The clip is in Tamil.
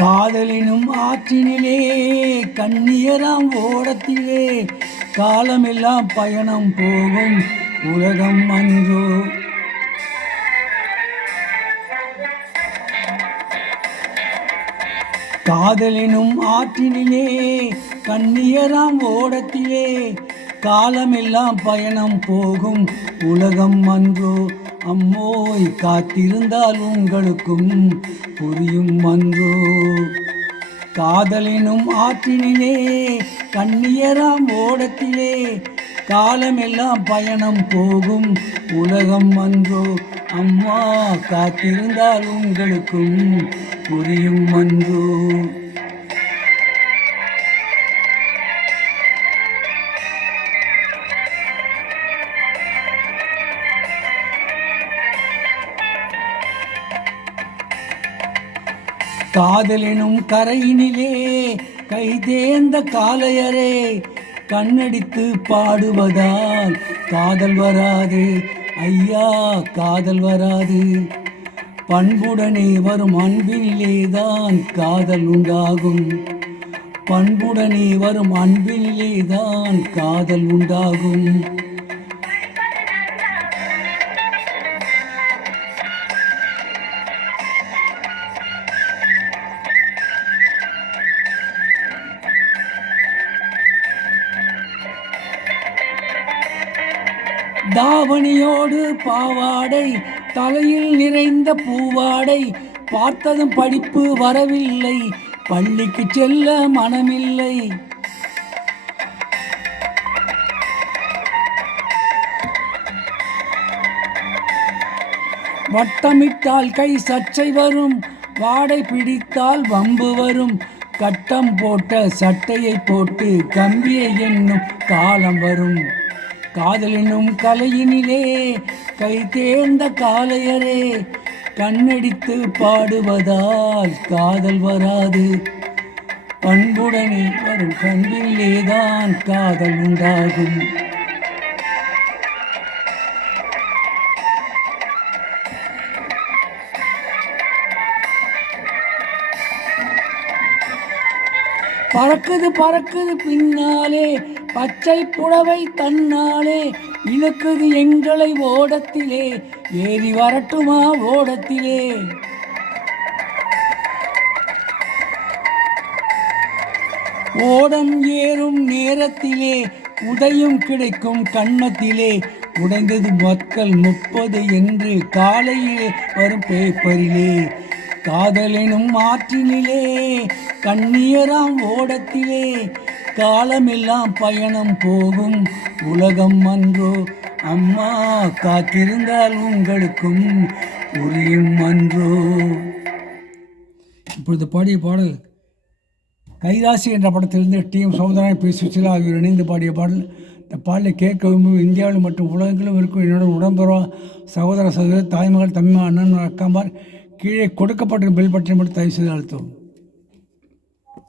காதலினும் ஆற்றினிலே கண்ணியராம் ஓடத்திலே காலமெல்லாம் பயணம் போகும் உலகம் அன்றோ. காதலினும் ஆற்றினிலே கண்ணியராம் ஓடத்திலே காலமெல்லாம் பயணம் போகும் உலகம் அன்றோ. அம்மோய் காத்திருந்தால் உங்களுக்கும் புரியும் அன்றோ. காதலினும் ஆற்றினிலே கண்ணியராம் ஓடத்திலே காலமெல்லாம் பயணம் போகும் உலகம் அன்றோ. அம்மா காத்திருந்தால் உங்களுக்கும் புரியும் அன்றோ. காதலினும் கரையினிலே கைதேர்ந்த காளையரே கண்ணடித்து பாடுவதால் காதல் வராது ஐயா, காதல் வராது. பண்புடனே வரும் அன்பினிலேதான் காதல் உண்டாகும். பண்புடனே வரும் அன்பினிலேதான் காதல் உண்டாகும். தாவணியோடு பாவாடை தலையில் நிறைந்த பூவாடை பார்த்ததும் படிப்பு வரவில்லை, பள்ளிக்கு செல்ல மனமில்லை. வட்டமிட்டால் கை சர்ச்சை வரும், வாடை பிடித்தால் வம்பு வரும். கட்டம் போட்ட சட்டையை போட்டு கம்பியை என்னும் காலம் வரும். காதலினும் கலையினிலே கை தேர்ந்த காளையரே கண்ணடித்து பாடுவதால் காதல் வராது. பண்புடனே வரும் கண்பிலேதான் காதல் உண்டாகும். பறக்குது பறக்குது பின்னாலே பச்சை புடவை தன்னாலே இழுக்குது எங்களை ஓடத்திலே, ஏறி வரட்டுமா ஓடத்திலே. ஓடம் ஏறும் நேரத்திலே உதயம் கிடைக்கும் கண்ணத்திலே உடைந்தது மக்கள் 30 என்று காலையில் வரும் பேப்பரிலே. காதலினும் ஆற்றினிலே கண்ணியராம் ஓடத்திலே காலமெல்லாம் பயணம் போகும் உலகம் அன்றோ. அம்மா காத்திருந்தால் உங்களுக்கும் புரியும் அன்றோ. இப்பொழுது பாடிய பாடல் கைராசி என்ற படத்திலிருந்து டி.எம். சௌந்தரராஜன், பி. சுசிலா ஆகியோர் இணைந்து பாடிய பாடல். இந்த பாடலை கேட்க விரும்பும் இந்தியாவில் மற்றும் உலகங்களும் இருக்கும் என்னுடன் உடம்பெறவா சகோதர சகோதரர், தாய்மகள், தம்மா, அண்ணன், அக்காமார் கீழே கொடுக்கப்பட்ட பெல் பட்டனை மட்டும் தயவு செய்து அழுத்தவும்.